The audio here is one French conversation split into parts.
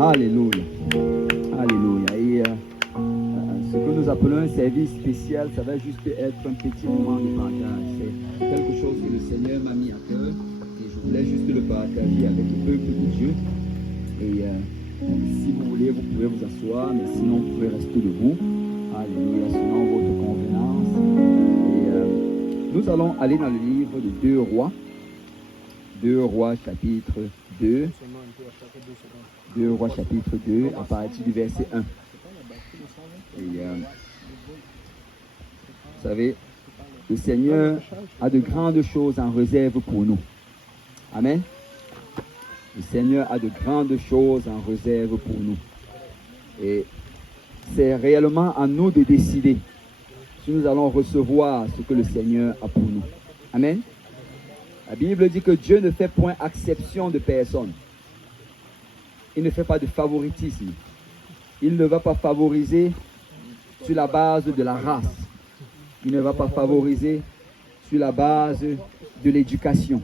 Alléluia. Alléluia. Et ce que nous appelons un service spécial, ça va juste être un petit moment de partage. C'est quelque chose que le Seigneur m'a mis à cœur et je voulais juste le partager avec le peuple de Dieu. Et si vous voulez, vous pouvez vous asseoir, mais sinon vous pouvez rester debout. Alléluia, selon votre convenance. Et nous allons aller dans le livre de 2 Rois. 2 Rois chapitre 2. 2 Rois chapitre 2 à partir du verset 1. Et vous savez, le Seigneur a de grandes choses en réserve pour nous. Amen. Le Seigneur a de grandes choses en réserve pour nous. Et c'est réellement à nous de décider si nous allons recevoir ce que le Seigneur a pour nous. Amen. La Bible dit que Dieu ne fait point exception de personne. Il ne fait pas de favoritisme. Il ne va pas favoriser sur la base de la race. Il ne va pas favoriser sur la base de l'éducation.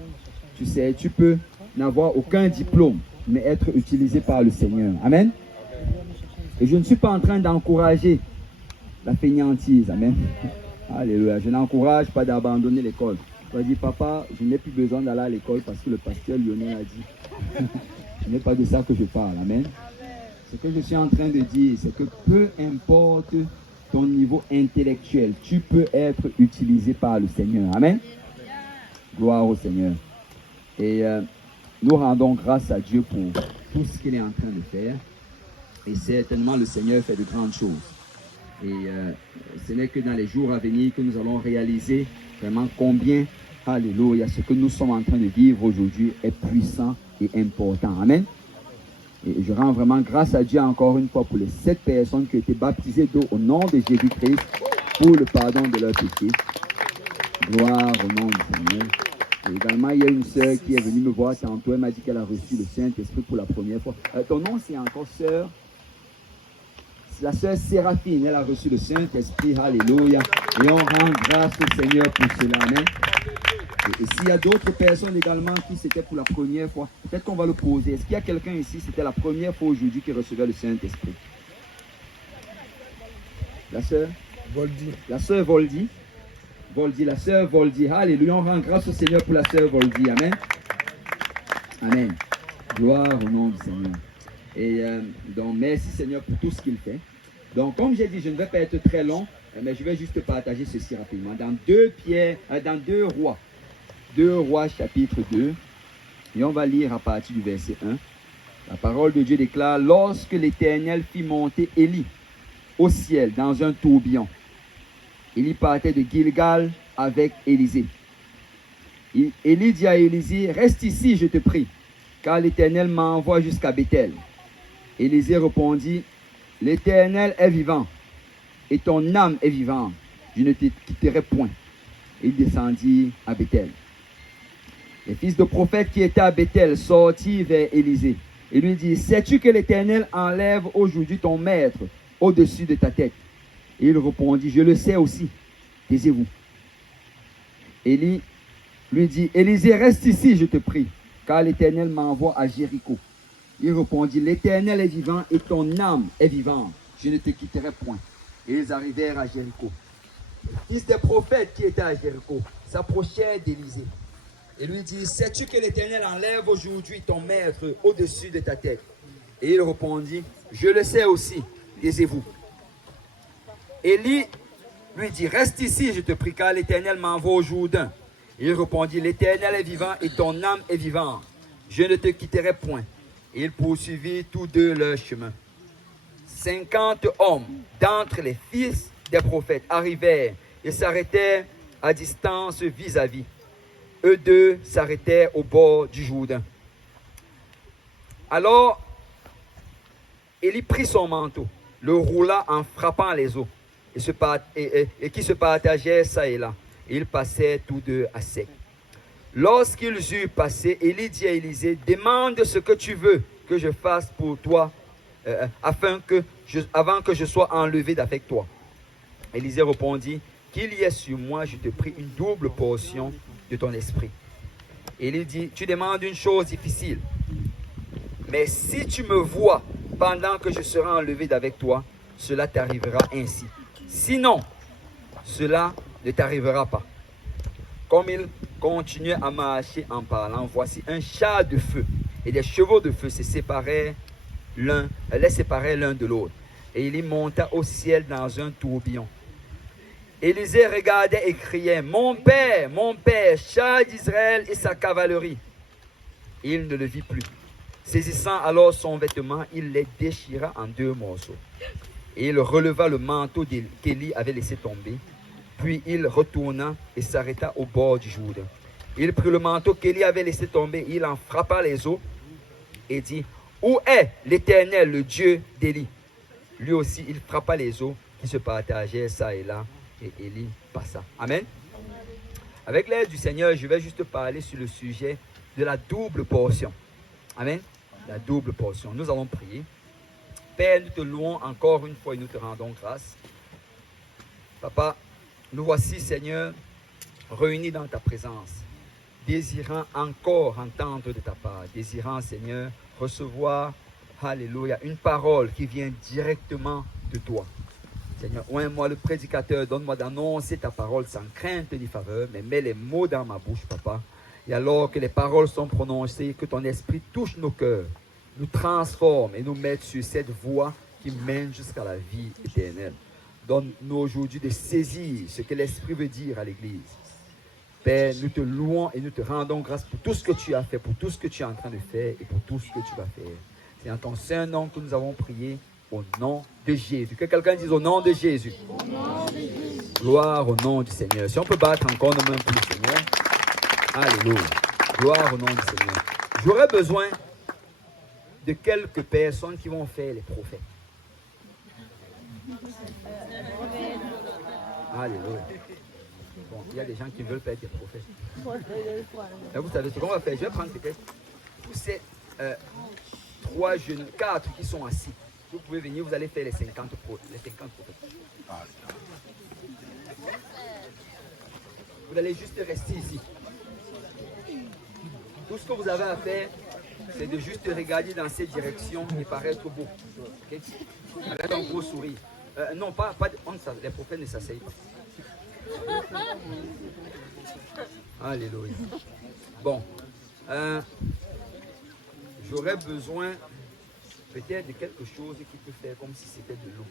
Tu sais, tu peux n'avoir aucun diplôme, mais être utilisé par le Seigneur. Amen. Et je ne suis pas en train d'encourager la fainéantise. Amen. Alléluia. Je n'encourage pas d'abandonner l'école. Je dis, papa, je n'ai plus besoin d'aller à l'école parce que le pasteur Lionel a dit. Ce n'est pas de ça que je parle. Amen. Ce que je suis en train de dire, c'est que peu importe ton niveau intellectuel, tu peux être utilisé par le Seigneur. Amen. Gloire au Seigneur. Et nous rendons grâce à Dieu pour tout ce qu'il est en train de faire. Et certainement, le Seigneur fait de grandes choses. Et ce n'est que dans les jours à venir que nous allons réaliser vraiment combien, alléluia, ce que nous sommes en train de vivre aujourd'hui est puissant et important. Amen. Et je rends vraiment grâce à Dieu encore une fois pour les 7 personnes qui ont été baptisées d'eau au nom de Jésus-Christ pour le pardon de leurs péchés. Gloire au nom du Seigneur. Et également, il y a une sœur qui est venue me voir tantôt. Elle m'a dit qu'elle a reçu le Saint-Esprit pour la première fois. Ton nom, c'est encore sœur? La sœur Séraphine, elle a reçu le Saint-Esprit. Alléluia. Et on rend grâce au Seigneur pour cela. Amen. Et s'il y a d'autres personnes également qui c'était pour la première fois, peut-être qu'on va le poser. Est-ce qu'il y a quelqu'un ici, c'était la première fois aujourd'hui qui recevait le Saint-Esprit? La sœur Voldy. La sœur Voldy. Voldy, la sœur Voldy. Alléluia. On rend grâce au Seigneur pour la sœur Voldy. Amen. Amen. Gloire au nom du Seigneur. Et donc, merci Seigneur pour tout ce qu'il fait. Donc, comme j'ai dit, je ne vais pas être très long, mais je vais juste partager ceci rapidement. Dans 2 Rois, 2 Rois chapitre 2, et on va lire à partir du verset 1. La parole de Dieu déclare: lorsque l'Éternel fit monter Élie au ciel dans un tourbillon, Élie partait de Gilgal avec Élisée. Élie dit à Élisée: reste ici, je te prie, car l'Éternel m'envoie jusqu'à Béthel. Élisée répondit: l'Éternel est vivant, et ton âme est vivante, je ne te quitterai point. Il descendit à Béthel. Les fils de prophètes qui étaient à Béthel sortirent vers Élisée et lui dirent: sais-tu que l'Éternel enlève aujourd'hui ton maître au-dessus de ta tête? Et il répondit: je le sais aussi, taisez-vous. Élie lui dit: Élisée, reste ici, je te prie, car l'Éternel m'envoie à Jéricho. Il répondit: l'Éternel est vivant et ton âme est vivante, je ne te quitterai point. Et ils arrivèrent à Jéricho. Les fils des prophètes qui étaient à Jéricho s'approchèrent d'Élisée et lui dit: sais-tu que l'Éternel enlève aujourd'hui ton maître au-dessus de ta tête? Et il répondit: je le sais aussi, taisez-vous. Élie lui dit: reste ici, je te prie, car l'Éternel m'envoie au Jourdain. Et il répondit: l'Éternel est vivant et ton âme est vivante, je ne te quitterai point. Et ils poursuivirent tous deux leur chemin. 50 hommes d'entre les fils des prophètes arrivèrent et s'arrêtèrent à distance vis-à-vis. Eux deux s'arrêtèrent au bord du Jourdain. Alors, Élie prit son manteau, le roula en frappant les eaux, et qui se partageaient çà et là. Et ils passèrent tous deux à sec. Lorsqu'ils eurent passé, Élie dit à Élisée: demande ce que tu veux que je fasse pour toi, avant que je sois enlevé d'avec toi. Élisée répondit: qu'il y ait sur moi, je te prie, une double portion de ton esprit. Élie dit: tu demandes une chose difficile, mais si tu me vois pendant que je serai enlevé d'avec toi, cela t'arrivera ainsi. Sinon, cela ne t'arrivera pas. » Comme il continuait à marcher en parlant, voici un char de feu et des chevaux de feu les séparaient l'un de l'autre. Et il y monta au ciel dans un tourbillon. Élisée regardait et criait, mon père, char d'Israël et sa cavalerie. » Il ne le vit plus. Saisissant alors son vêtement, il les déchira en 2 morceaux. Et il releva le manteau qu'Élie avait laissé tomber. Puis il retourna et s'arrêta au bord du Jourdain. Il prit le manteau qu'Élie avait laissé tomber, il en frappa les os et dit, où est l'Éternel, le Dieu d'Élie? Lui aussi, il frappa les os qui se partageaient ça et là, et Élie passa. Amen. Avec l'aide du Seigneur, je vais juste parler sur le sujet de la double portion. Amen. La double portion. Nous allons prier. Père, nous te louons encore une fois et nous te rendons grâce. Papa, nous voici, Seigneur, réunis dans ta présence, désirant encore entendre de ta part, désirant, Seigneur, recevoir, alléluia, une parole qui vient directement de toi. Seigneur, oins-moi le prédicateur, donne-moi d'annoncer ta parole sans crainte ni faveur, mais mets les mots dans ma bouche, Papa. Et alors que les paroles sont prononcées, que ton esprit touche nos cœurs, nous transforme et nous mette sur cette voie qui mène jusqu'à la vie éternelle. Donne-nous aujourd'hui de saisir ce que l'Esprit veut dire à l'Église. Père, nous te louons et nous te rendons grâce pour tout ce que tu as fait, pour tout ce que tu es en train de faire et pour tout ce que tu vas faire. C'est en ton saint nom que nous avons prié, au nom de Jésus. Que quelqu'un dise au nom de Jésus. Au nom de Jésus. Gloire au nom du Seigneur. Si on peut battre encore nos mains pour le Seigneur. Alléluia. Gloire au nom du Seigneur. J'aurais besoin de quelques personnes qui vont faire les prophètes. Alléluia. Bon, il y a des gens qui veulent faire des prophètes. Mais vous savez ce qu'on va faire. Je vais prendre peut-être tous ces 4 qui sont assis. Vous pouvez venir, vous allez faire les 50 prophètes. Vous allez juste rester ici. Tout ce que vous avez à faire, c'est de juste regarder dans cette direction et paraître beau. Okay? Avec un gros sourire. Non, les prophètes ne s'asseyent pas. Alléluia. Bon. J'aurais besoin peut-être de quelque chose qui peut faire comme si c'était de l'eau.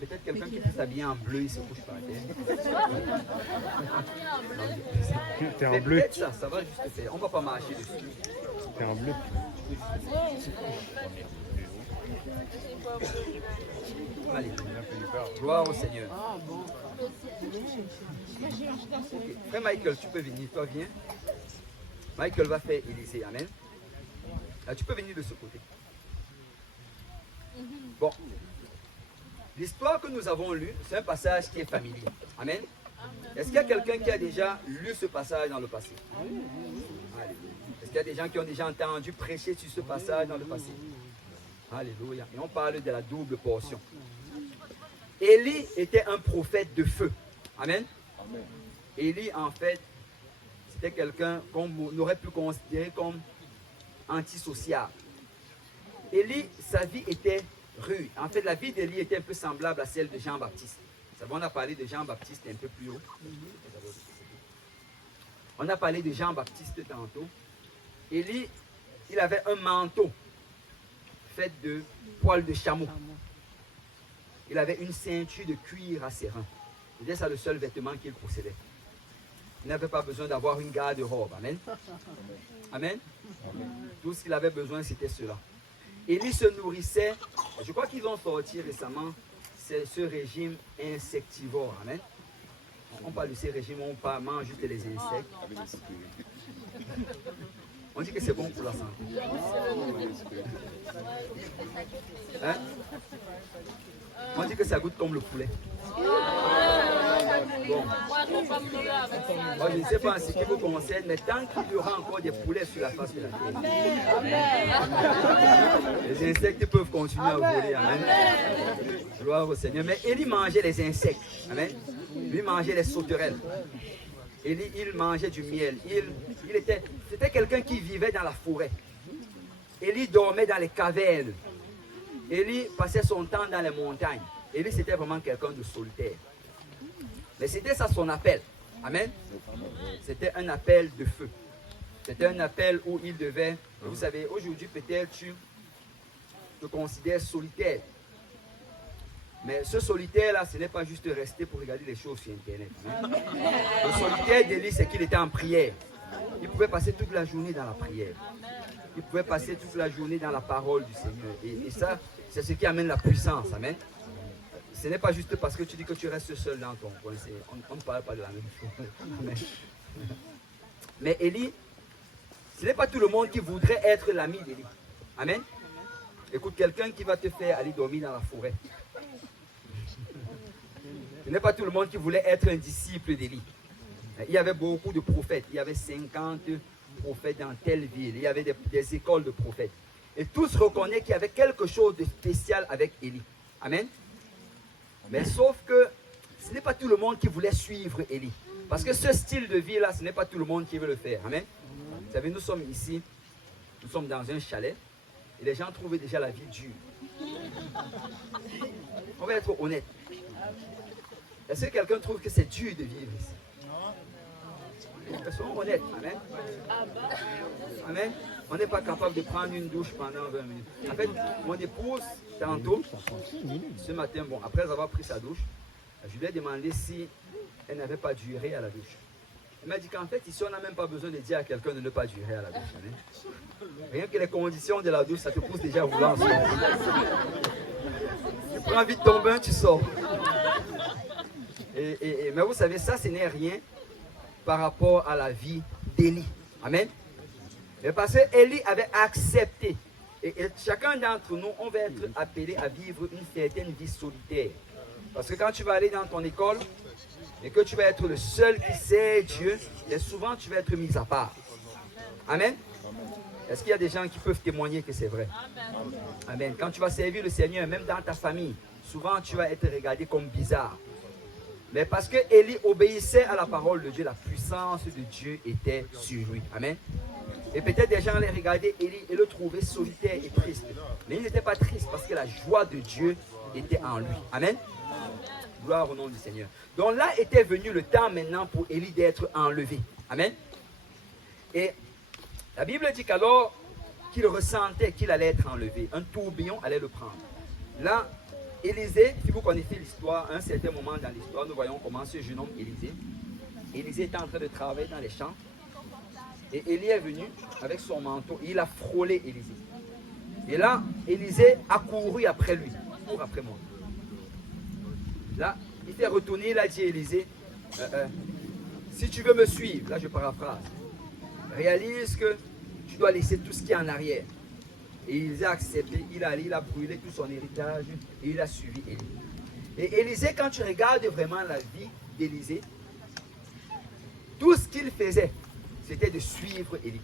Peut-être quelqu'un qui peut s'habiller en bleu, il se couche par terre. T'es en bleu. Peut-être ça va juste faire. On ne va pas marcher dessus. T'es en bleu. Allez. Gloire au Seigneur. Okay. Frère Michael, tu peux venir. Toi, viens. Michael va faire Élisée. Amen. Là, tu peux venir de ce côté. Bon. L'histoire que nous avons lue, c'est un passage qui est familier. Amen. Est-ce qu'il y a quelqu'un qui a déjà lu ce passage dans le passé? Est-ce qu'il y a des gens qui ont déjà entendu prêcher sur ce passage dans le passé? Alléluia. Et on parle de la double portion. Élie était un prophète de feu. Amen. Élie, en fait, c'était quelqu'un qu'on aurait pu considérer comme antisocial. Élie, sa vie était rude. En fait, la vie d'Élie était un peu semblable à celle de Jean-Baptiste. On a parlé de Jean-Baptiste un peu plus haut. On a parlé de Jean-Baptiste tantôt. Élie, il avait un manteau fait de poils de chameau. Il avait une ceinture de cuir à ses reins. C'était ça le seul vêtement qu'il possédait. Il n'avait pas besoin d'avoir une garde-robe. Amen. Amen. Tout ce qu'il avait besoin, c'était cela. Élie se nourrissait, je crois qu'ils ont sorti récemment ce régime insectivore. Amen. On parle de ces régimes où on mange juste les insectes. On dit que c'est bon pour la santé. Hein? On dit que ça goûte comme le poulet. Bon. Moi, je ne sais pas ce qui vous concerne, mais tant qu'il y aura encore des poulets sur la face de la terre, les insectes peuvent continuer à voler. Amen. Gloire au Seigneur. Mais Élie mangeait les insectes. Amen. Lui mangeait les sauterelles. Élie, il mangeait du miel. C'était quelqu'un qui vivait dans la forêt. Élie dormait dans les cavernes. Élie passait son temps dans les montagnes. Élie, c'était vraiment quelqu'un de solitaire. Mais c'était ça son appel. Amen. C'était un appel de feu. C'était un appel où il devait, vous savez, aujourd'hui peut-être tu te considères solitaire. Mais ce solitaire-là, ce n'est pas juste rester pour regarder les choses sur Internet. Hein. Le solitaire d'Élie, c'est qu'il était en prière. Il pouvait passer toute la journée dans la prière. Il pouvait passer toute la journée dans la parole du Seigneur. Et ça, c'est ce qui amène la puissance. Amen. Ce n'est pas juste parce que tu dis que tu restes seul dans ton coin. On ne parle pas de la même chose. Amen. Mais Élie, ce n'est pas tout le monde qui voudrait être l'ami d'Élie. Amen. Écoute, quelqu'un qui va te faire aller dormir dans la forêt. Ce n'est pas tout le monde qui voulait être un disciple d'Élie. Il y avait beaucoup de prophètes. Il y avait 50 prophètes dans telle ville. Il y avait des écoles de prophètes. Et tous reconnaissent qu'il y avait quelque chose de spécial avec Élie. Amen. Mais sauf que ce n'est pas tout le monde qui voulait suivre Élie. Parce que ce style de vie-là, ce n'est pas tout le monde qui veut le faire. Amen. Vous savez, nous sommes ici, nous sommes dans un chalet. Et les gens trouvent déjà la vie dure. On va être honnête. Est-ce que quelqu'un trouve que c'est dur de vivre ici? Soyons honnêtes. Amen. Amen. On n'est pas capable de prendre une douche pendant 20 minutes. En fait, mon épouse, tantôt, ce matin, bon, après avoir pris sa douche, je lui ai demandé si elle n'avait pas duré à la douche. Elle m'a dit qu'en fait, ici, on n'a même pas besoin de dire à quelqu'un de ne pas durer à la douche. Amen. Rien que les conditions de la douche, ça te pousse déjà à vouloir en sortir. Tu prends vite ton bain, tu sors. Mais vous savez, ça, ce n'est rien par rapport à la vie d'Élie. Amen. Mais parce que Élie avait accepté. Et chacun d'entre nous, on va être appelé à vivre une certaine vie solitaire. Parce que quand tu vas aller dans ton école et que tu vas être le seul qui sait Dieu, et souvent tu vas être mis à part. Amen. Est-ce qu'il y a des gens qui peuvent témoigner que c'est vrai? Amen. Quand tu vas servir le Seigneur, même dans ta famille, souvent tu vas être regardé comme bizarre. Mais parce que Élie obéissait à la parole de Dieu, la puissance de Dieu était sur lui. Amen. Et peut-être des gens allaient regarder Élie et le trouver solitaire et triste. Mais il n'était pas triste parce que la joie de Dieu était en lui. Amen. Gloire au nom du Seigneur. Donc là était venu le temps maintenant pour Élie d'être enlevé. Amen. Et la Bible dit qu'alors qu'il ressentait qu'il allait être enlevé, un tourbillon allait le prendre. Là, Élisée, si vous connaissez l'histoire, à un certain moment dans l'histoire, nous voyons comment ce jeune homme Élisée était en train de travailler dans les champs. Et Élie est venu avec son manteau et il a frôlé Élisée. Et là, Élisée a couru après lui. Cours après moi. Là, il s'est retourné, il a dit à Élisée, si tu veux me suivre, là je paraphrase, réalise que tu dois laisser tout ce qui est en arrière. Et Élisée a accepté, il a brûlé tout son héritage et il a suivi Élie. Et Élisée, quand tu regardes vraiment la vie d'Élisée, tout ce qu'il faisait, c'était de suivre Élie.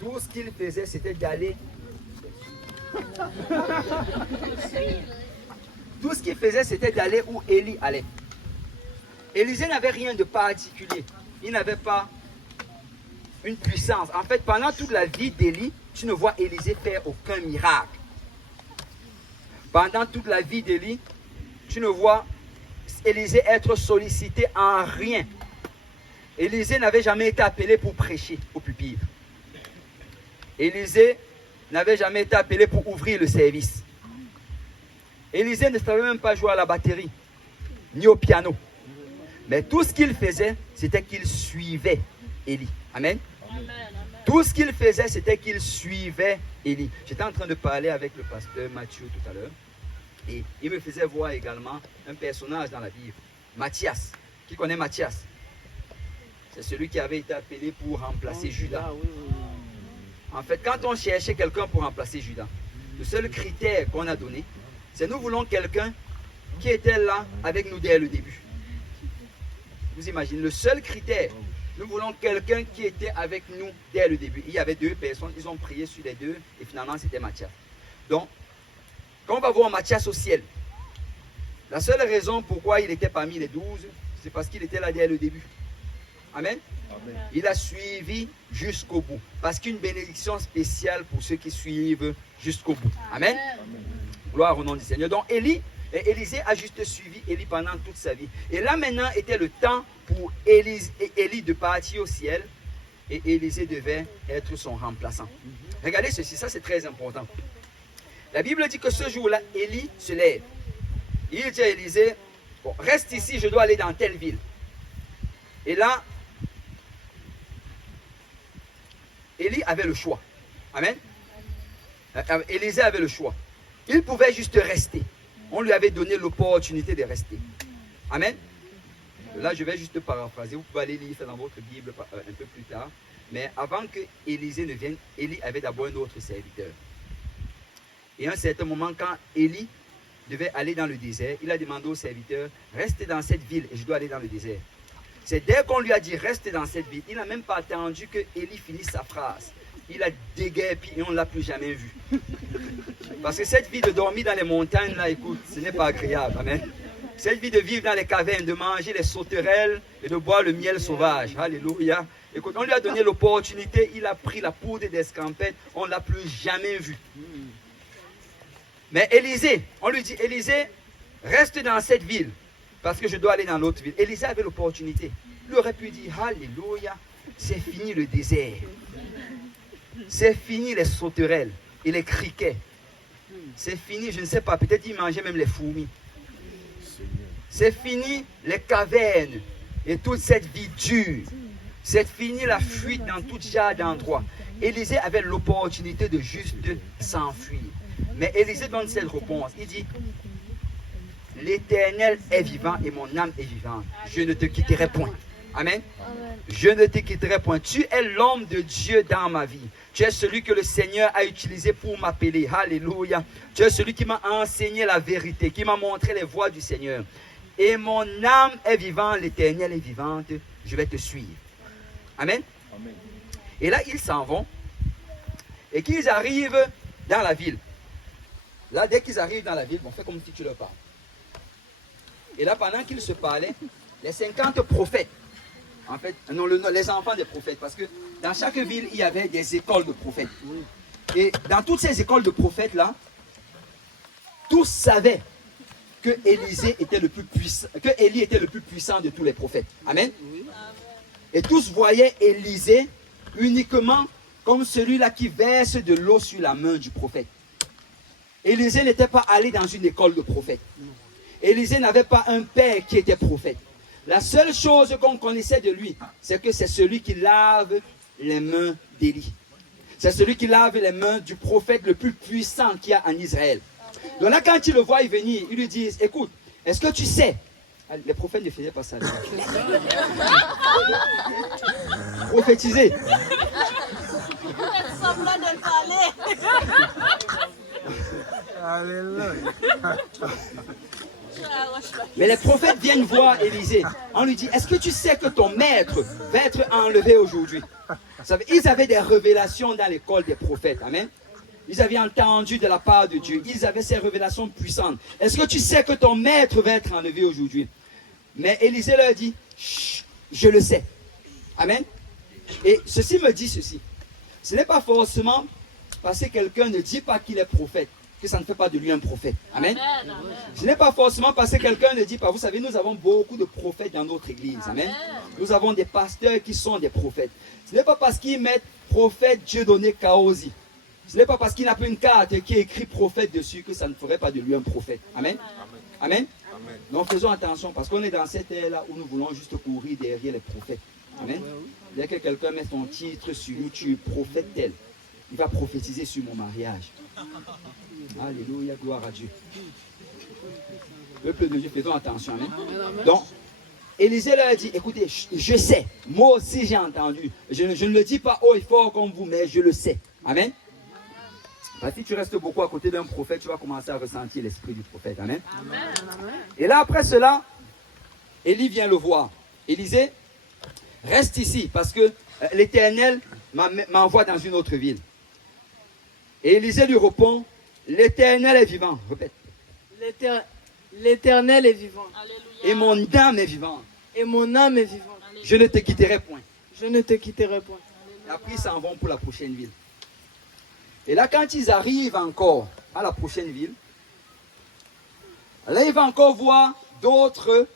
Tout ce qu'il faisait, c'était d'aller. Tout ce qu'il faisait, c'était d'aller où Élie allait. Élisée n'avait rien de particulier. Il n'avait pas une puissance. En fait, pendant toute la vie d'Élie, tu ne vois Élisée faire aucun miracle. Pendant toute la vie d'Élie, tu ne vois Élisée être sollicité en rien. Élisée n'avait jamais été appelé pour prêcher au pupitre. Élisée n'avait jamais été appelé pour ouvrir le service. Élisée ne savait même pas jouer à la batterie, ni au piano. Mais tout ce qu'il faisait, c'était qu'il suivait Élie. Amen. Tout ce qu'il faisait, c'était qu'il suivait Élie. J'étais en train de parler avec le pasteur Mathieu tout à l'heure. Et il me faisait voir également un personnage dans la Bible. Matthias. Qui connaît Matthias? C'est celui qui avait été appelé pour remplacer Judas. En fait, quand on cherchait quelqu'un pour remplacer Judas, le seul critère qu'on a donné, c'est nous voulons quelqu'un qui était là avec nous dès le début. Vous imaginez, le seul critère, nous voulons quelqu'un qui était avec nous dès le début. Il y avait deux personnes, ils ont prié sur les deux et finalement c'était Matthias. Donc, quand on va voir Matthias au ciel, la seule raison pourquoi il était parmi les 12, c'est parce qu'il était là dès le début. Amen. Il a suivi jusqu'au bout. Parce qu'une bénédiction spéciale pour ceux qui suivent jusqu'au bout. Amen. Gloire au nom du Seigneur. Donc Élisée a juste suivi Élie pendant toute sa vie. Et là maintenant était le temps pour Élie de partir au ciel. Et Élisée devait être son remplaçant. Regardez ceci, ça c'est très important. La Bible dit que ce jour-là, Élie se lève. Il dit à Élisée, bon, reste ici, je dois aller dans telle ville. Et là, Élie avait le choix. Amen. Élisée avait le choix. Il pouvait juste rester. On lui avait donné l'opportunité de rester. Amen. Là, je vais juste paraphraser. Vous pouvez aller lire ça dans votre Bible un peu plus tard. Mais avant que Élisée ne vienne, Élie avait d'abord un autre serviteur. Et à un certain moment, quand Élie devait aller dans le désert, il a demandé au serviteur, reste dans cette ville et je dois aller dans le désert. C'est dès qu'on lui a dit, reste dans cette ville, il n'a même pas attendu que Élie finisse sa phrase. Il a déguerpi et on ne l'a plus jamais vu. Parce que cette vie de dormir dans les montagnes, là, écoute, ce n'est pas agréable. Amen. Cette vie de vivre dans les cavernes, de manger les sauterelles et de boire le miel sauvage. Alléluia. Écoute, on lui a donné l'opportunité, il a pris la poudre d'escampette, on ne l'a plus jamais vu. Mais Élisée, on lui dit, Élisée, reste dans cette ville, parce que je dois aller dans l'autre ville. Élisée avait l'opportunité. Il aurait pu dire, alléluia, c'est fini le désert. C'est fini les sauterelles et les criquets. C'est fini, je ne sais pas, peut-être il mangeait même les fourmis. C'est fini les cavernes et toute cette vie dure. C'est fini la fuite dans tout genre d'endroits. Élisée avait l'opportunité de juste s'enfuir. Mais Élisée donne cette réponse. Il dit, l'Éternel est vivant et mon âme est vivante. Je ne te quitterai point. Amen. Je ne te quitterai point. Tu es l'homme de Dieu dans ma vie. Tu es celui que le Seigneur a utilisé pour m'appeler. Alléluia. Tu es celui qui m'a enseigné la vérité, qui m'a montré les voies du Seigneur. Et mon âme est vivante, l'Éternel est vivante. Je vais te suivre. Amen. Amen. Et là, ils s'en vont. Et qu'ils arrivent dans la ville. Là, dès qu'ils arrivent dans la ville, on fait comme si tu leur parles. Et là, pendant qu'ils se parlaient, les 50 prophètes, en fait, non, les enfants des prophètes, parce que dans chaque ville, il y avait des écoles de prophètes. Et dans toutes ces écoles de prophètes-là, tous savaient que Élisée était le plus puissant, que Élie était le plus puissant de tous les prophètes. Amen. Et tous voyaient Élisée uniquement comme celui-là qui verse de l'eau sur la main du prophète. Élisée n'était pas allé dans une école de prophètes. Élisée n'avait pas un père qui était prophète. La seule chose qu'on connaissait de lui, c'est que c'est celui qui lave les mains d'Élie. C'est celui qui lave les mains du prophète le plus puissant qu'il y a en Israël. Donc là, quand ils le voient venir, ils lui disent, écoute, est-ce que tu sais? Les prophètes ne faisaient pas ça. Prophétiser. Mais les prophètes viennent voir Élisée. On lui dit, est-ce que tu sais que ton maître va être enlevé aujourd'hui? Ils avaient des révélations dans l'école des prophètes. Amen. Ils avaient entendu de la part de Dieu. Ils avaient ces révélations puissantes. Est-ce que tu sais que ton maître va être enlevé aujourd'hui? Mais Élisée leur dit, je le sais. Amen. Et ceci me dit ceci. Ce n'est pas forcément parce que quelqu'un ne dit pas qu'il est prophète que ça ne fait pas de lui un prophète. Amen. Ce n'est pas forcément parce que quelqu'un ne dit pas. Vous savez, nous avons beaucoup de prophètes dans notre église. Amen. Nous avons des pasteurs qui sont des prophètes. Ce n'est pas parce qu'ils mettent prophète Dieudonné Kaosi. Ce n'est pas parce qu'il n'a pas une carte qui est écrit prophète dessus que ça ne ferait pas de lui un prophète. Amen. Amen. Amen. Donc faisons attention parce qu'on est dans cette ère-là où nous voulons juste courir derrière les prophètes. Amen. Dès que quelqu'un met son titre sur YouTube, prophète tel, il va prophétiser sur mon mariage. Alléluia, gloire à Dieu. Peuple de Dieu, faisons attention. Amen. Donc, Élisée leur a dit, écoutez, je sais, moi aussi j'ai entendu. Je ne le dis pas haut et fort comme vous, mais je le sais. Amen. Si tu restes beaucoup à côté d'un prophète, tu vas commencer à ressentir l'esprit du prophète. Amen. Amen. Et là, après cela, Élie vient le voir. Élisée, reste ici parce que l'Éternel m'envoie dans une autre ville. Et Élisée lui répond, l'Éternel est vivant. Répète. L'Éternel est vivant. Et mon âme est vivante. Et mon âme est vivante. Je ne te quitterai point. Je ne te quitterai point. Et après, ils s'en vont pour la prochaine ville. Et là, quand ils arrivent encore à la prochaine ville, là, il va encore voir d'autres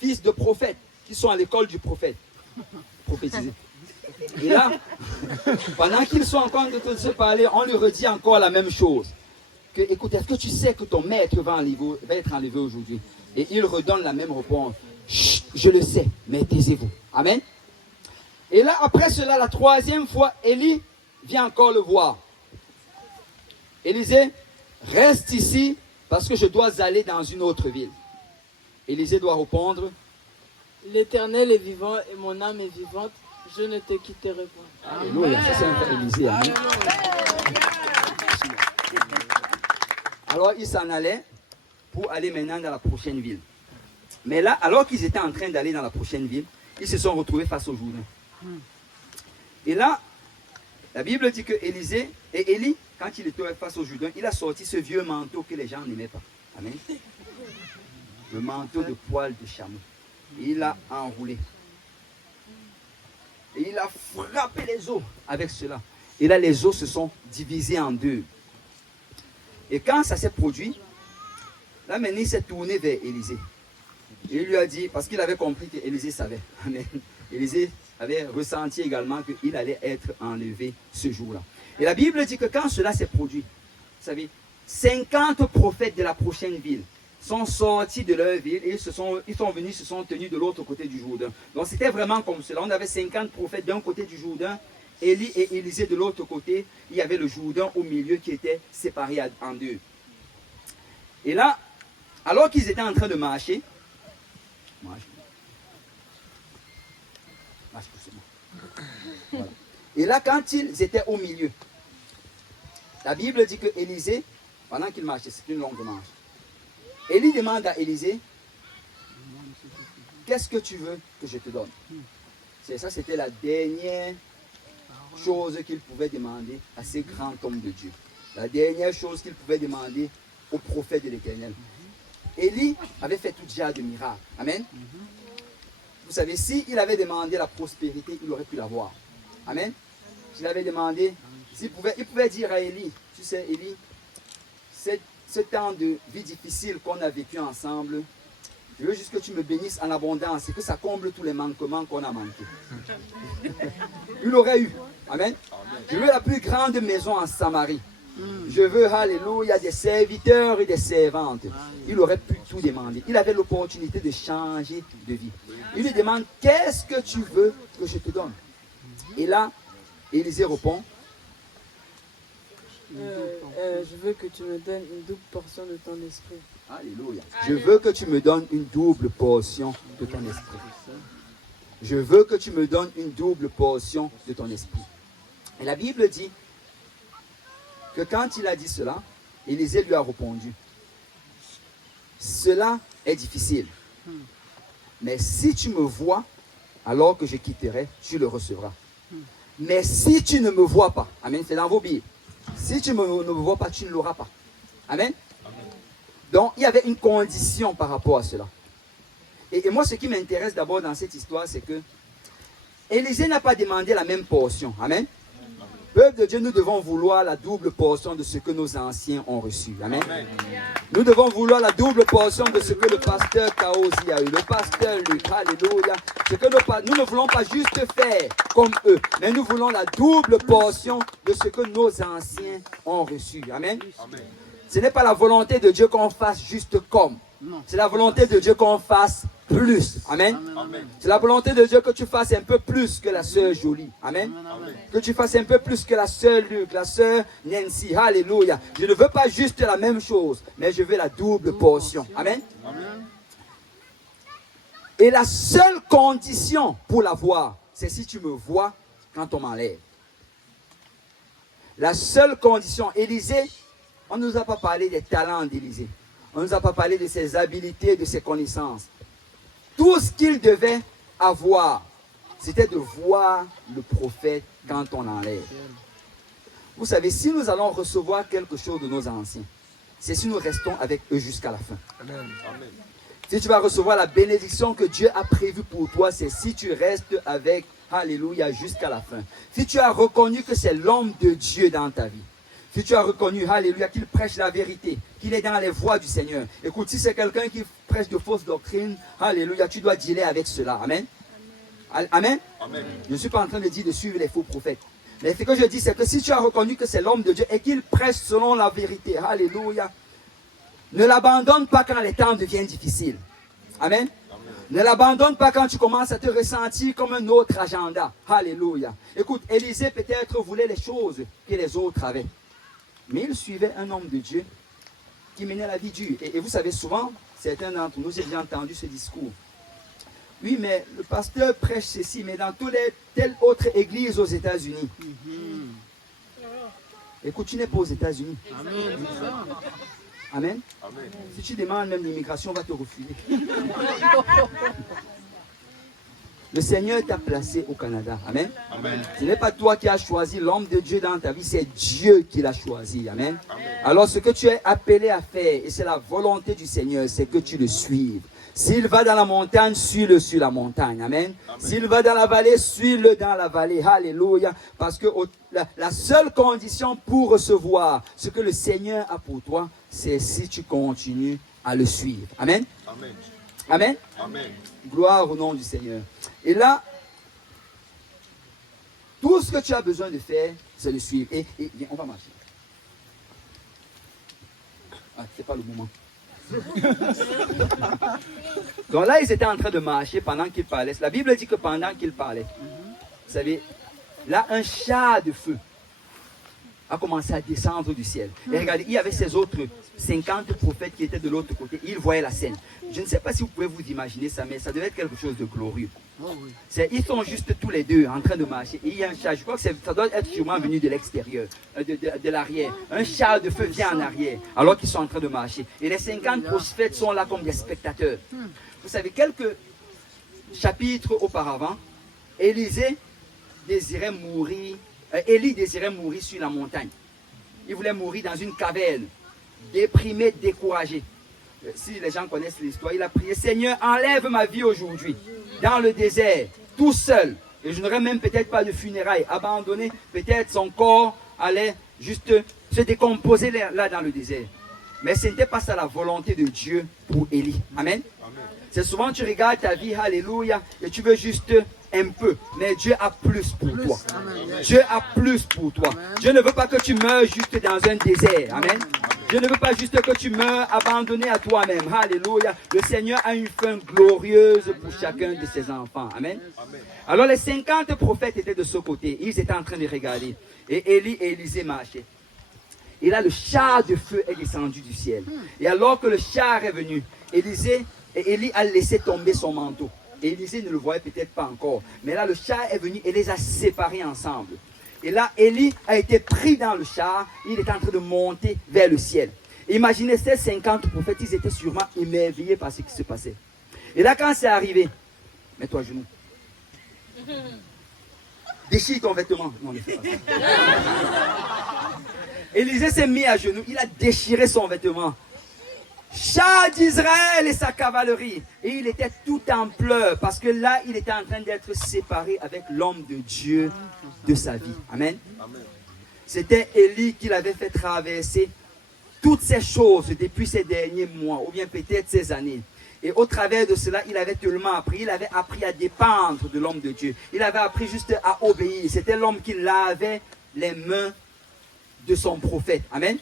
fils de prophètes qui sont à l'école du prophète. Prophétiser. Et là, pendant qu'ils sont en train de se parler, on lui redit encore la même chose. Que, écoute, est-ce que tu sais que ton maître va être enlevé aujourd'hui? Et il redonne la même réponse. Chut, je le sais, mais taisez-vous. Amen. Et là, après cela, la troisième fois, Élie vient encore le voir. Élisée, reste ici parce que je dois aller dans une autre ville. Élisée doit répondre, L'Éternel est vivant et mon âme est vivante. Je ne te quitterai point. Alléluia, ça c'est un frère Élisée. Amen. Alors il s'en allait pour aller maintenant dans la prochaine ville. Mais là, alors qu'ils étaient en train d'aller dans la prochaine ville, ils se sont retrouvés face au Jourdain. Et là, la Bible dit que Élisée et Élie, quand il était face au Jourdain, il a sorti ce vieux manteau que les gens n'aimaient pas. Amen. Le manteau de poil de chameau. Et il l'a enroulé. Et il a frappé les eaux avec cela. Et là, les eaux se sont divisées en deux. Et quand ça s'est produit, là maintenant, il s'est tourné vers Élisée. Et il lui a dit, parce qu'il avait compris que Élisée savait. Amen. Élisée avait ressenti également qu'il allait être enlevé ce jour-là. Et la Bible dit que quand cela s'est produit, vous savez, 50 prophètes de la prochaine ville sont sortis de leur ville et ils sont venus, se sont tenus de l'autre côté du Jourdain. Donc c'était vraiment comme cela. On avait 50 prophètes d'un côté du Jourdain, Élie et Élisée de l'autre côté. Il y avait le Jourdain au milieu qui était séparé en deux. Et là, alors qu'ils étaient en train de marcher, voilà. Et là, quand ils étaient au milieu, la Bible dit que Élisée, pendant qu'il marchait, c'est une longue marche, Élie demande à Élisée, qu'est-ce que tu veux que je te donne? C'est ça, c'était la dernière chose qu'il pouvait demander à ces grands hommes de Dieu. La dernière chose qu'il pouvait demander au prophète de l'Éternel. Élie avait fait tout genre de miracles. Amen. Vous savez, s'il avait demandé la prospérité, il aurait pu l'avoir. Amen. S'il avait demandé, il pouvait dire à Élie, tu sais, Élie, ce temps de vie difficile qu'on a vécu ensemble, je veux juste que tu me bénisses en abondance et que ça comble tous les manquements qu'on a manqués. Il aurait eu. Amen. Je veux la plus grande maison en Samarie. Je veux, alléluia, des serviteurs et des servantes. Il aurait pu tout demander. Il avait l'opportunité de changer de vie. Il lui demande, qu'est-ce que tu veux que je te donne? Et là, Élisée répond, je veux que tu me donnes une double portion de ton esprit. Alléluia. Je veux que tu me donnes une double portion de ton esprit. Je veux que tu me donnes une double portion de ton esprit. Et la Bible dit que quand il a dit cela, Élisée lui a répondu, cela est difficile. Mais si tu me vois, alors que je quitterai, tu le recevras. Mais si tu ne me vois pas, amen, c'est dans vos Bibles. Si tu ne me vois pas, tu ne l'auras pas. Amen. Donc, il y avait une condition par rapport à cela. Et moi, ce qui m'intéresse d'abord dans cette histoire, c'est que Élisée n'a pas demandé la même portion. Amen. Peuple de Dieu, nous devons vouloir la double portion de ce que nos anciens ont reçu. Amen. Amen. Nous devons vouloir la double portion de ce que le pasteur Kaosi a eu, le pasteur Luc, alléluia. Nous ne voulons pas juste faire comme eux, mais nous voulons la double portion de ce que nos anciens ont reçu. Amen. Amen. Ce n'est pas la volonté de Dieu qu'on fasse juste comme. C'est la volonté de Dieu qu'on fasse plus. Amen. Amen. C'est la volonté de Dieu que tu fasses un peu plus que la sœur Jolie. Amen. Amen. Que tu fasses un peu plus que la sœur Luc, la sœur Nancy. Alléluia. Je ne veux pas juste la même chose, mais je veux la double portion. Amen. Amen. Et la seule condition pour l'avoir, c'est si tu me vois quand on m'enlève. La seule condition. Élisée, on ne nous a pas parlé des talents d'Élisée. On ne nous a pas parlé de ses habiletés, de ses connaissances. Tout ce qu'il devait avoir, c'était de voir le prophète quand on l'enlève. Vous savez, si nous allons recevoir quelque chose de nos anciens, c'est si nous restons avec eux jusqu'à la fin. Amen. Si tu vas recevoir la bénédiction que Dieu a prévue pour toi, c'est si tu restes avec alléluia, jusqu'à la fin. Si tu as reconnu que c'est l'homme de Dieu dans ta vie, si tu as reconnu, alléluia, qu'il prêche la vérité, qu'il est dans les voies du Seigneur. Écoute, si c'est quelqu'un qui prêche de fausses doctrines, alléluia, tu dois dealer avec cela. Amen. Amen. Amen. Je ne suis pas en train de dire de suivre les faux prophètes. Mais ce que je dis, c'est que si tu as reconnu que c'est l'homme de Dieu et qu'il prêche selon la vérité, alléluia, ne l'abandonne pas quand les temps deviennent difficiles. Amen. Ne l'abandonne pas quand tu commences à te ressentir comme un autre agenda. Alléluia. Écoute, Élisée peut-être voulait les choses que les autres avaient. Mais il suivait un homme de Dieu qui menait la vie dure. Et vous savez, souvent, certains d'entre nous, j'ai déjà entendu ce discours. Oui, mais le pasteur prêche ceci, mais dans telle autre église aux États-Unis. Écoute, tu n'es pas aux États-Unis. Amen. Amen. Amen. Si tu demandes même l'immigration, on va te refuser. Le Seigneur t'a placé au Canada. Amen. Amen. Ce n'est pas toi qui as choisi l'homme de Dieu dans ta vie, c'est Dieu qui l'a choisi. Amen. Amen. Alors ce que tu es appelé à faire, et c'est la volonté du Seigneur, c'est que tu le suives. S'il va dans la montagne, suis-le sur la montagne. Amen. Amen. S'il va dans la vallée, suis-le dans la vallée. Alléluia. Parce que la seule condition pour recevoir ce que le Seigneur a pour toi, c'est si tu continues à le suivre. Amen. Amen. Amen. Amen. Gloire au nom du Seigneur. Et là, tout ce que tu as besoin de faire, c'est de suivre. Et viens, on va marcher. Ah, c'est pas le moment. Donc là, ils étaient en train de marcher pendant qu'ils parlaient. La Bible dit que pendant qu'ils parlaient, vous savez, là, un char de feu a commencé à descendre du ciel. Et regardez, il y avait ces autres 50 prophètes qui étaient de l'autre côté. Ils voyaient la scène. Je ne sais pas si vous pouvez vous imaginer ça, mais ça devait être quelque chose de glorieux. Ils sont juste tous les deux en train de marcher. Et il y a un char, je crois que ça doit être sûrement venu de l'extérieur, de l'arrière. Un char de feu vient en arrière, alors qu'ils sont en train de marcher. Et les 50 prophètes sont là comme des spectateurs. Vous savez, quelques chapitres auparavant, Élie désirait mourir sur la montagne. Il voulait mourir dans une caverne, déprimé, découragé. Si les gens connaissent l'histoire, il a prié, Seigneur, enlève ma vie aujourd'hui, dans le désert, tout seul. Et je n'aurais même peut-être pas de funérailles, abandonné, peut-être son corps allait juste se décomposer là dans le désert. Mais ce n'était pas ça la volonté de Dieu pour Élie. Amen. C'est souvent tu regardes ta vie, alléluia, et tu veux juste un peu. Mais Dieu a plus pour toi. Dieu a plus pour toi. Dieu ne veut pas que tu meurs juste dans un désert. Amen. Dieu ne veut pas juste que tu meurs abandonné à toi-même. Alléluia. Le Seigneur a une fin glorieuse pour chacun de ses enfants. Amen. Alors les 50 prophètes étaient de ce côté. Ils étaient en train de regarder. Et Élie et Élisée marchaient. Et là, le char de feu est descendu du ciel. Et alors que le char est venu, Élie a laissé tomber son manteau. Et Élisée ne le voyait peut-être pas encore. Mais là, le char est venu et les a séparés ensemble. Et là, Élie a été pris dans le char. Il est en train de monter vers le ciel. Imaginez ces 50 prophètes, ils étaient sûrement émerveillés par ce qui se passait. Et là, quand c'est arrivé, mets-toi à genoux. Déchire ton vêtement. Non, ne fais pas ça. Élisée s'est mis à genoux. Il a déchiré son vêtement. Char d'Israël et sa cavalerie. Et il était tout en pleurs parce que là, il était en train d'être séparé avec l'homme de Dieu de sa vie. Amen. C'était Élie qui l'avait fait traverser toutes ces choses depuis ces derniers mois ou bien peut-être ces années. Et au travers de cela, il avait tellement appris. Il avait appris à dépendre de l'homme de Dieu. Il avait appris juste à obéir. C'était l'homme qui lavait les mains de son prophète. Amen.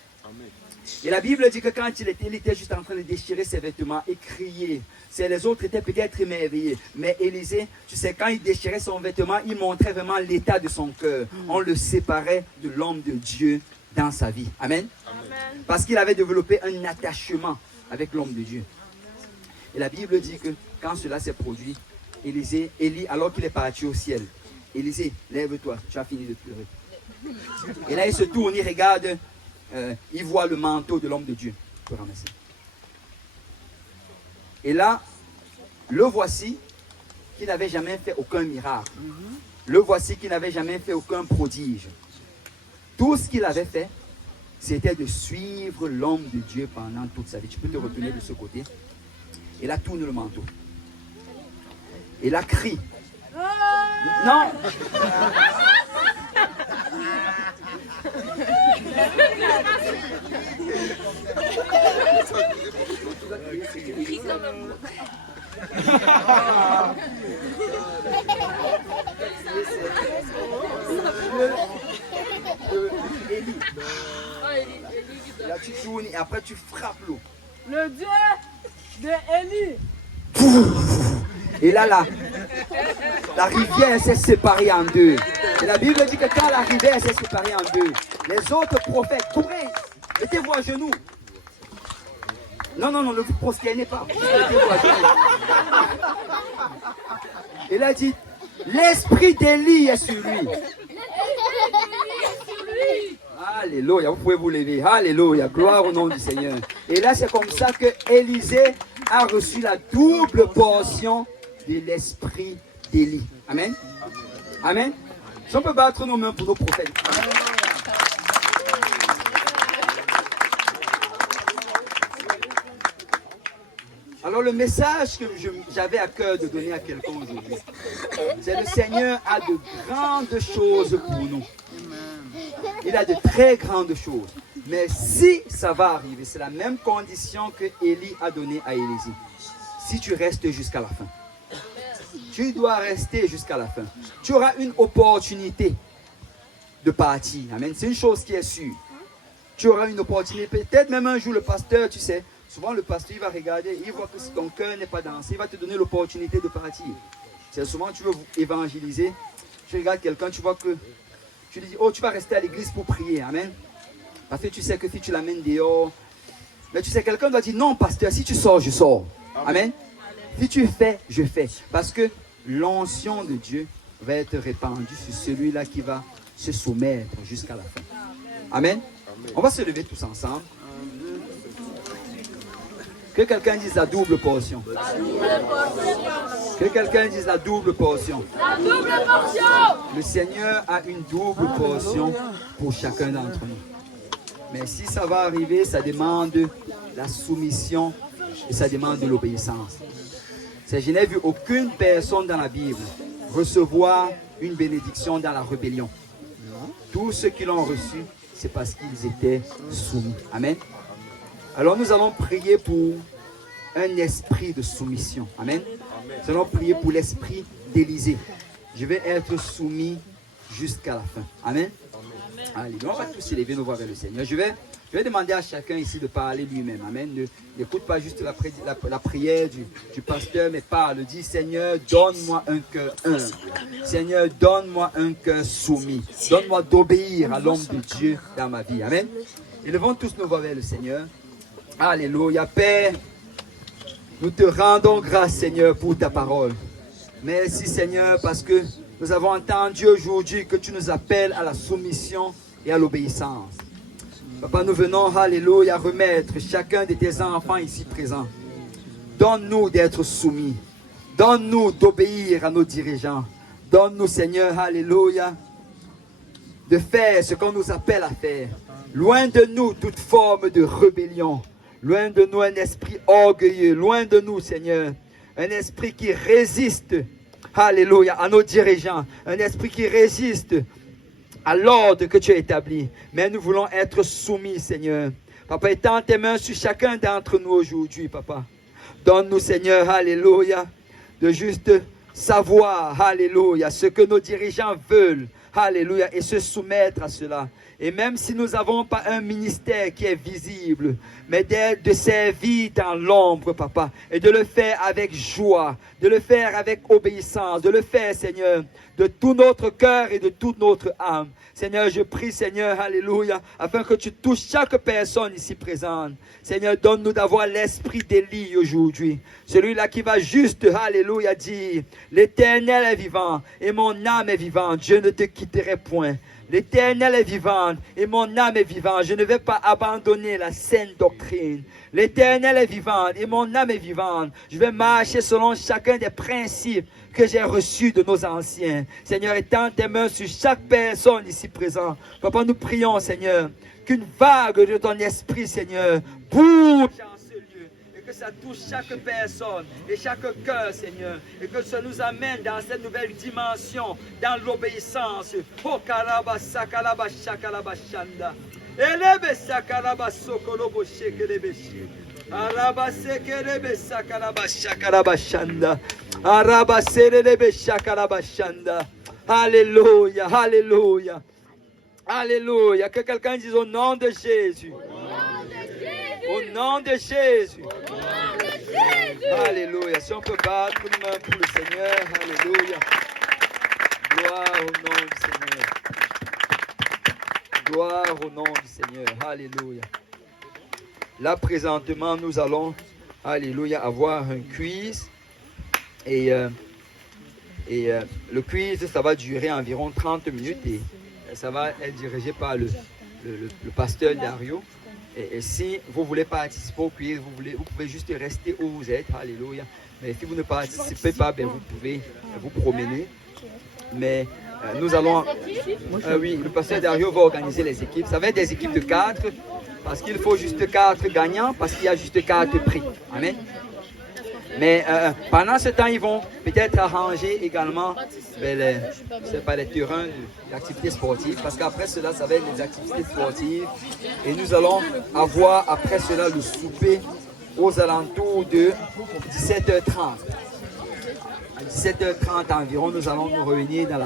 Et la Bible dit que quand il était juste en train de déchirer ses vêtements et crier, les autres étaient peut-être émerveillés. Mais Élisée, tu sais, quand il déchirait son vêtement, il montrait vraiment l'état de son cœur. On le séparait de l'homme de Dieu dans sa vie. Amen. Amen. Parce qu'il avait développé un attachement avec l'homme de Dieu. Et la Bible dit que quand cela s'est produit, Élie, alors qu'il est parti au ciel, Élisée, lève-toi, tu as fini de pleurer. Et là, il se tourne, il regarde. Il voit le manteau de l'homme de Dieu. Je peux ramasser. Et là, le voici qui n'avait jamais fait aucun miracle. Le voici qui n'avait jamais fait aucun prodige. Tout ce qu'il avait fait, c'était de suivre l'homme de Dieu pendant toute sa vie. Tu peux te retourner de ce côté. Et là, tourne le manteau. Et là, crie. Non. Là, tu tournes et après tu frappes l'eau. Le Dieu de Élie. Et là, la rivière s'est séparée en deux. Et la Bible dit que quand la rivière s'est séparée en deux, les autres prophètes couraient, mettez-vous à genoux. Non, ne vous prosternez pas. Mettez-vous à genoux. Et là, il dit, l'esprit d'Élie est sur lui. Alléluia, vous pouvez vous lever. Alléluia, gloire au nom du Seigneur. Et là, c'est comme ça que Élisée a reçu la double portion de l'esprit d'Élie. Amen. Amen. Si on peut battre nos mains pour nos prophètes. Alors le message que j'avais à cœur de donner à quelqu'un aujourd'hui, c'est le Seigneur a de grandes choses pour nous. Il a de très grandes choses. Mais si ça va arriver, c'est la même condition que Élie a donnée à Élisée. Si tu restes jusqu'à la fin. Tu dois rester jusqu'à la fin. Tu auras une opportunité de partir. Amen. C'est une chose qui est sûre. Tu auras une opportunité. Peut-être même un jour le pasteur, tu sais, souvent le pasteur il va regarder, il voit que si ton cœur n'est pas dansé, il va te donner l'opportunité de partir. C'est souvent tu veux évangéliser, tu regardes quelqu'un, tu vois que tu lui dis, oh tu vas rester à l'église pour prier. Amen. Parce que tu sais que si tu l'amènes dehors, mais tu sais, quelqu'un doit dire, non pasteur, si tu sors, je sors. Amen. Si tu fais, je fais. Parce que l'onction de Dieu va être répandue sur celui-là qui va se soumettre jusqu'à la fin. Amen. On va se lever tous ensemble. Que quelqu'un dise la double portion. Que quelqu'un dise la double portion. La double portion. Le Seigneur a une double portion pour chacun d'entre nous. Mais si ça va arriver, ça demande la soumission et ça demande de l'obéissance. Je n'ai vu aucune personne dans la Bible recevoir une bénédiction dans la rébellion. Tous ceux qui l'ont reçu, c'est parce qu'ils étaient soumis. Amen. Alors nous allons prier pour un esprit de soumission. Amen. Nous allons prier pour l'esprit d'Élisée. Je vais être soumis jusqu'à la fin. Amen. Allez, on va tous élever nos voix vers le Seigneur. Je vais demander à chacun ici de parler lui-même. Amen. N'écoute pas juste la prière du pasteur, mais parle. Dis, Seigneur, donne-moi un cœur humble. Seigneur, donne-moi un cœur soumis. Donne-moi d'obéir à l'homme de Dieu dans ma vie. Amen. Élevons tous nos voix vers le Seigneur. Alléluia. Père, nous te rendons grâce, Seigneur, pour ta parole. Merci, Seigneur, parce que nous avons entendu aujourd'hui que tu nous appelles à la soumission et à l'obéissance. Papa, nous venons, alléluia, remettre chacun de tes enfants ici présents. Donne-nous d'être soumis. Donne-nous d'obéir à nos dirigeants. Donne-nous, Seigneur, alléluia, de faire ce qu'on nous appelle à faire. Loin de nous toute forme de rébellion. Loin de nous un esprit orgueilleux. Loin de nous, Seigneur, un esprit qui résiste, alléluia, à nos dirigeants. Un esprit qui résiste à l'ordre que tu as établi. Mais nous voulons être soumis, Seigneur. Papa, étends tes mains sur chacun d'entre nous aujourd'hui, Papa. Donne-nous, Seigneur, alléluia, de juste savoir, alléluia, ce que nos dirigeants veulent, alléluia, et se soumettre à cela. Et même si nous n'avons pas un ministère qui est visible, mais de servir dans l'ombre, Papa, et de le faire avec joie, de le faire avec obéissance, de le faire, Seigneur, de tout notre cœur et de toute notre âme. Seigneur, je prie, Seigneur, alléluia, afin que tu touches chaque personne ici présente. Seigneur, donne-nous d'avoir l'esprit d'Élie aujourd'hui. Celui-là qui va juste, alléluia, dire, l'Éternel est vivant et mon âme est vivante, je ne te quitterai point. L'Éternel est vivant et mon âme est vivante. Je ne vais pas abandonner la saine doctrine. L'Éternel est vivant et mon âme est vivante. Je vais marcher selon chacun des principes que j'ai reçus de nos anciens. Seigneur, étends tes mains sur chaque personne ici présente. Papa, nous prions, Seigneur, qu'une vague de ton esprit, Seigneur, bouge en ce lieu. Et que ça touche chaque personne et chaque cœur, Seigneur. Et que ça nous amène dans cette nouvelle dimension, dans l'obéissance. Oh, karabasa, kalabasha, kalabashanda. Elebe sakalabasho, kolobo, shekelebeshe. Arabase, kelebe, sakalabasha, kalabashanda. Arabase, lebe, shakalabashanda. Alléluia, alléluia. Alléluia. Que quelqu'un dise au nom de Jésus. Au nom de Jésus. Alléluia. Si on peut battre nos mains pour le Seigneur. Alléluia. Gloire au nom du Seigneur. Gloire au nom du Seigneur. Alléluia. Là, présentement, nous allons, alléluia, avoir un quiz. Et le quiz, ça va durer environ 30 minutes. Et ça va être dirigé par le pasteur Dario. Et si vous voulez participer au quiz, vous pouvez juste rester où vous êtes. Alléluia. Mais si vous ne participez pas, ben vous pouvez vous promener. Mais nous allons... oui, le pasteur Dario va organiser les équipes. Ça va être des équipes de 4, parce qu'il faut juste 4 gagnants, parce qu'il y a juste 4 prix. Amen. Mais pendant ce temps, ils vont peut-être arranger également les terrains d'activités sportives. Parce qu'après cela, ça va être des activités sportives. Et nous allons avoir après cela le souper aux alentours de 17h30. À 17h30 environ, nous allons nous réunir dans la